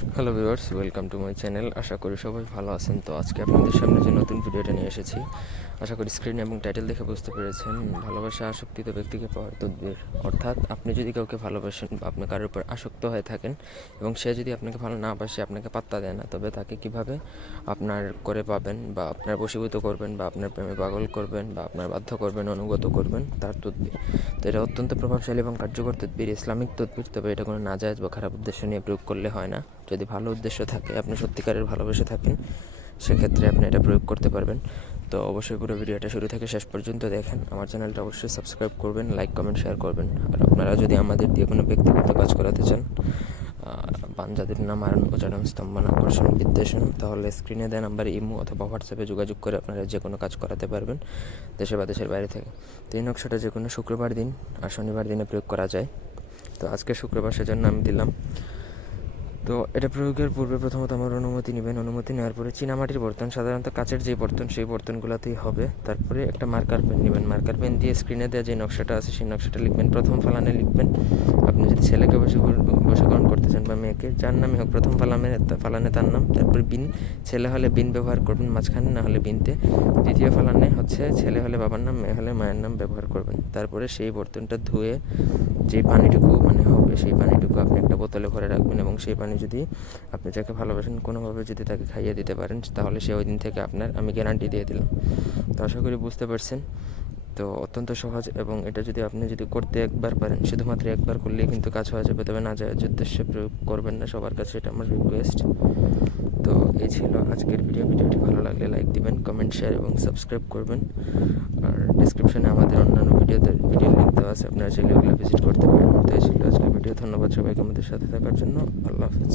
Hello viewers welcome to my channel আশা করি সবাই ভালো আছেন। তো আজকে আপনাদের সামনে যে নতুন ভিডিওটা নিয়ে এসেছি, আশা করি স্ক্রিন এবং টাইটেল দেখে বুঝতে পেরেছেন। ভালোবাসা, আসক্তিত ব্যক্তিকে পাওয়ার তদবির। অর্থাৎ আপনি যদি কাউকে ভালোবাসেন বা আপনি কারোর উপর আসক্ত হয়ে থাকেন এবং সে যদি আপনাকে ভালো না বাসে, আপনাকে পাত্তা দেয় না, তবে তাকে কীভাবে আপনার করে পাবেন বা আপনার বশীভূত করবেন বা আপনার প্রেমে পাগল করবেন বা আপনার বাধ্য করবেন, অনুগত করবেন, তার তদবির। তো এটা অত্যন্ত প্রভাবশালী এবং কার্যকর তদবির, ইসলামিক তদবির, তবে এটা কোনো নাজায়জ বা খারাপ উদ্দেশ্য নিয়ে প্রয়োগ করলে হয় না। যদি ভালো উদ্দেশ্য থাকে, আপনি সত্যিকারের ভালোবেসে থাকেন, সেক্ষেত্রে আপনি এটা প্রয়োগ করতে পারবেন। তো অবশ্যই পুরো ভিডিওটা শুরু থেকে শেষ পর্যন্ত দেখেন। আমার চ্যানেলটা অবশ্যই সাবস্ক্রাইব করবেন লাইক কমেন্ট শেয়ার করবেন। আর আপনারা যদি আমাদের দিয়ে কোনো ব্যক্তিগত কাজ করাতে চান বাঞ্জাদের নামায়ণ উচ্চারণ স্তম্ভন আকর্ষণ, বিদ্বেষণ, তাহলে স্ক্রিনে দেওয়া নাম্বার ইমো অথবা হোয়াটসঅ্যাপে যোগাযোগ করে আপনারা যে কোনো কাজ করাতে পারবেন, দেশে বা দেশের বাইরে থেকে। তো এই নকশাটা যে কোনো শুক্রবার দিন আর শনিবার দিনে প্রয়োগ করা যায়। তো আজকে শুক্রবার সেজন্য আমি দিলাম তো এটা প্রয়োগের পূর্বে প্রথমত আমার অনুমতি নেবেন। অনুমতি নেওয়ার পরে চীনামাটির বর্তন, সাধারণত কাচের যে বর্তন, সেই বর্তনগুলোতেই হবে। তারপরে একটা মার্কার পেন নেবেন। মার্কার পেন দিয়ে স্ক্রিনে দেওয়া যে নকশাটা আছে, সেই নকশাটা লিখবেন। প্রথম ফালানে লিখবেন, আপনি যদি ছেলেকে বসে বশীকরণ করতে চান বা মেয়েকে, যার নামে হোক, প্রথম ফালামে ফালানে তার নাম, তারপরে বিন। ছেলে হলে বিন ব্যবহার করবেন মাঝখানে, না হলে বিনতে। দ্বিতীয় ফালানে হচ্ছে, ছেলে হলে বাবার নাম, মেয়ে হলে মায়ের নাম ব্যবহার করবেন। তারপরে সেই বর্তনটা ধুয়ে, যে পানিটুকু মানে হবে, সেই পানিটুকু আপনি একটা বোতলে ভরে রাখবেন এবং সেই পানি যদি আপনি যাকে ভালোবাসেন কোনোভাবে যদি তাকে খাইয়ে দিতে পারেন, তাহলে সে ওই দিন থেকে আপনার আমি গ্যারান্টি দিয়ে দিলাম। তো আশা করি বুঝতে পারছেন। তো অত্যন্ত সহজ এবং এটা যদি আপনি যদি করতে একবার পারেন, শুধুমাত্র একবার করলেই কিন্তু কাজ হয়ে যাবে, তবে না যায় উদ্দেশ্যে প্রয়োগ করবেন না, সবার কাছে এটা আমার রিকোয়েস্ট তো এই ছিল আজকের ভিডিও ভিডিওটি ভালো লাগলে লাইক দিবেন কমেন্ট শেয়ার এবং সাবস্ক্রাইব করবেন। আর ডিসক্রিপশনে আমাদের অন্যান্য ভিডিওতে ভিডিও লিঙ্ক দেওয়া আছে, আপনারা চাইলে ওগুলো ভিজিট করতে পারেন। তো এই ছিল আজকের ভিডিও ধন্যবাদ সবাইকে আমাদের সাথে থাকার জন্য। আল্লাহ হাফিজ।